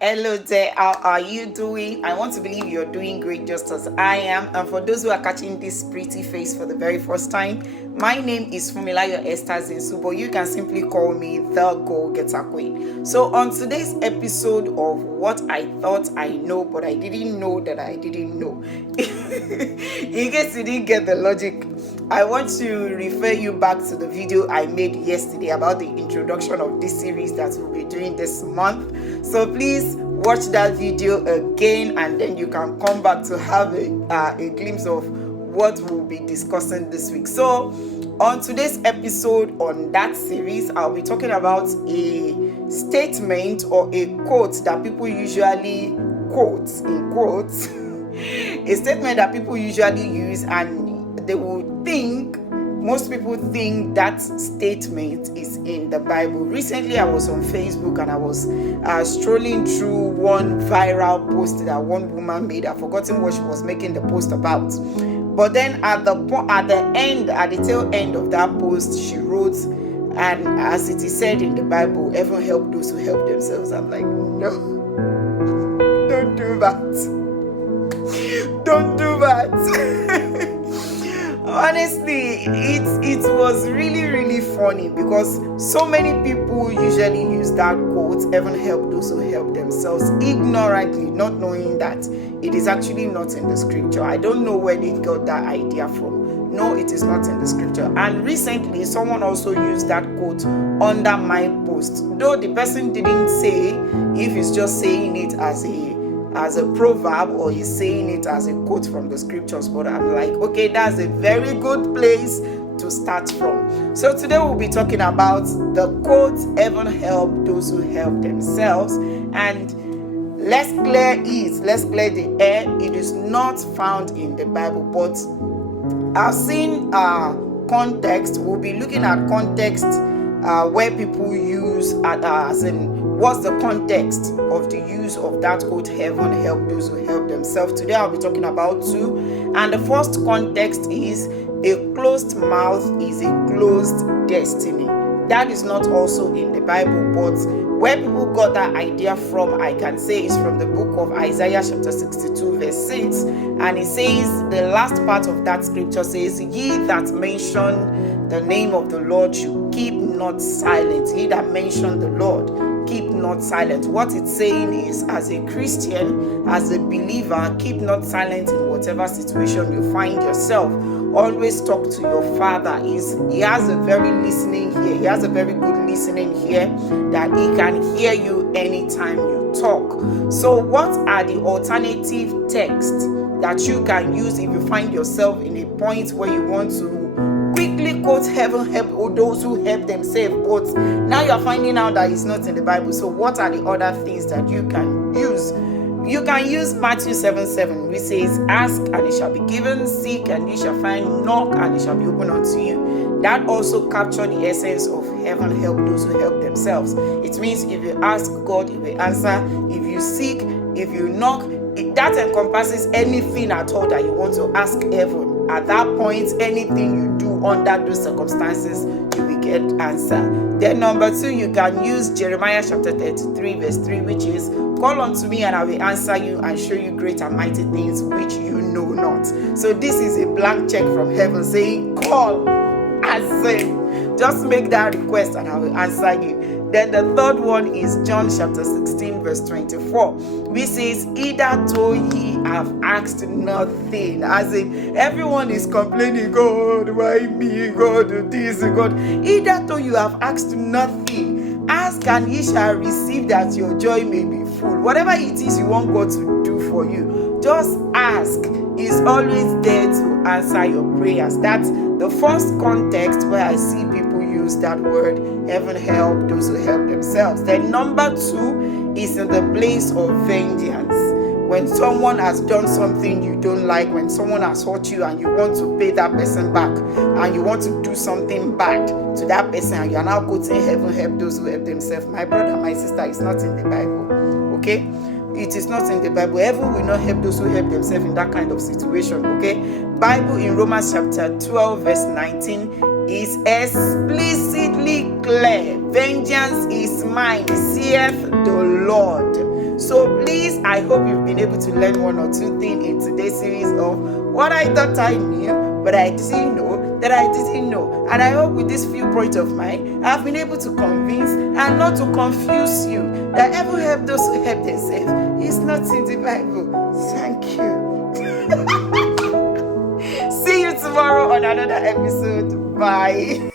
Hello there, how are you doing? I want to believe you're doing great just as I am. And for those who are catching this pretty face for the very first time, my name is Fumilayo Esther Zinsu, but you can simply call me the Go Getter Queen. So on today's episode of What I Thought I Know, but I didn't know that I didn't know. In case you didn't get the logic, I want to refer you back to the video I made yesterday about the introduction of this series that we'll be doing this month. So please watch that video again, and then you can come back to have a glimpse of what we'll be discussing this week. So on today's episode on that series, I'll be talking about a statement or a quote that people usually quote, in quotes, a statement that people usually use, and they will think, most people think that statement is in the Bible. Recently, I was on Facebook and I was strolling through one viral post that one woman made. I've forgotten what she was making the post about. But then at the tail end of that post, she wrote, and as it is said in the Bible, heaven help those who help themselves. I'm like, no, don't do that. Don't do that. Honestly, it was really funny because so many people usually use that quote, heaven help those who help themselves, ignorantly, not knowing that it is actually not in the scripture. I don't know where they got that idea from. No, it is not in the scripture. And recently, someone also used that quote under my post, though the person didn't say if he's just saying it as a proverb or he's saying it as a quote from the scriptures, but I'm like, okay, that's a very good place to start from. So today we'll be talking about the quote, heaven help those who help themselves. And let's clear the air. It is not found in the Bible, but I've seen context. We'll be looking at context where people use as in what's the context of the use of that quote, heaven help those who help themselves. Today I'll be talking about two, and the first context is a closed mouth is a closed destiny. That is not also in the Bible, but where people got that idea from, I can say, is from the book of Isaiah chapter 62 verse 6, and it says, the last part of that scripture says, ye that mention the name of the Lord should keep not silent. He that mentioned the Lord, keep not silent. What it's saying is, as a Christian, as a believer, keep not silent in whatever situation you find yourself. Always talk to your Father. He has a very listening ear. He has a very good listening ear that he can hear you anytime you talk. So what are the alternative texts that you can use if you find yourself in a point where you want to quickly quote heaven help those who help themselves, but now you're finding out that it's not in the Bible? So what are the other things that you can use? You can use Matthew 7:7, which says, ask and it shall be given, seek and you shall find, knock and it shall be opened unto you. That also captures the essence of heaven help those who help themselves. It means if you ask God, He will answer. If you seek, if you knock, that encompasses anything at all that you want to ask heaven. At that point, anything you do under those circumstances, you will get answer. Then number two, you can use Jeremiah chapter 33 verse 3, which is, call unto me and I will answer you and show you great and mighty things which you know not. So this is a blank check from heaven saying, call and say, just make that request and I will answer you. Then the third one is John chapter 16 verse 24, which says, hitherto ye have asked nothing. As in, everyone is complaining, God, why me? God, this, God. Hitherto you have asked nothing. Ask and ye shall receive, that your joy may be full. Whatever it is you want God to do for you, just ask. He's always there to answer your prayers. That's the first context where I see people use that word, heaven help those who help themselves. Then number two is in the place of vengeance. When someone has done something you don't like, when someone has hurt you and you want to pay that person back, and you want to do something bad to that person, and you are now quoting heaven help those who help themselves. My brother, my sister, it's not in the Bible. Okay? It is not in the Bible. Heaven will not help those who help themselves in that kind of situation. Okay? Bible in Romans chapter 12 verse 19 is explicitly clear. Vengeance is mine, saith the Lord. So I hope you've been able to learn one or two things in today's series of what I thought I knew, but I didn't know that I didn't know. And I hope with this few points of mine, I've been able to convince and not to confuse you that ever help those who help themselves is not in the Bible. Thank you. See you tomorrow on another episode. Bye.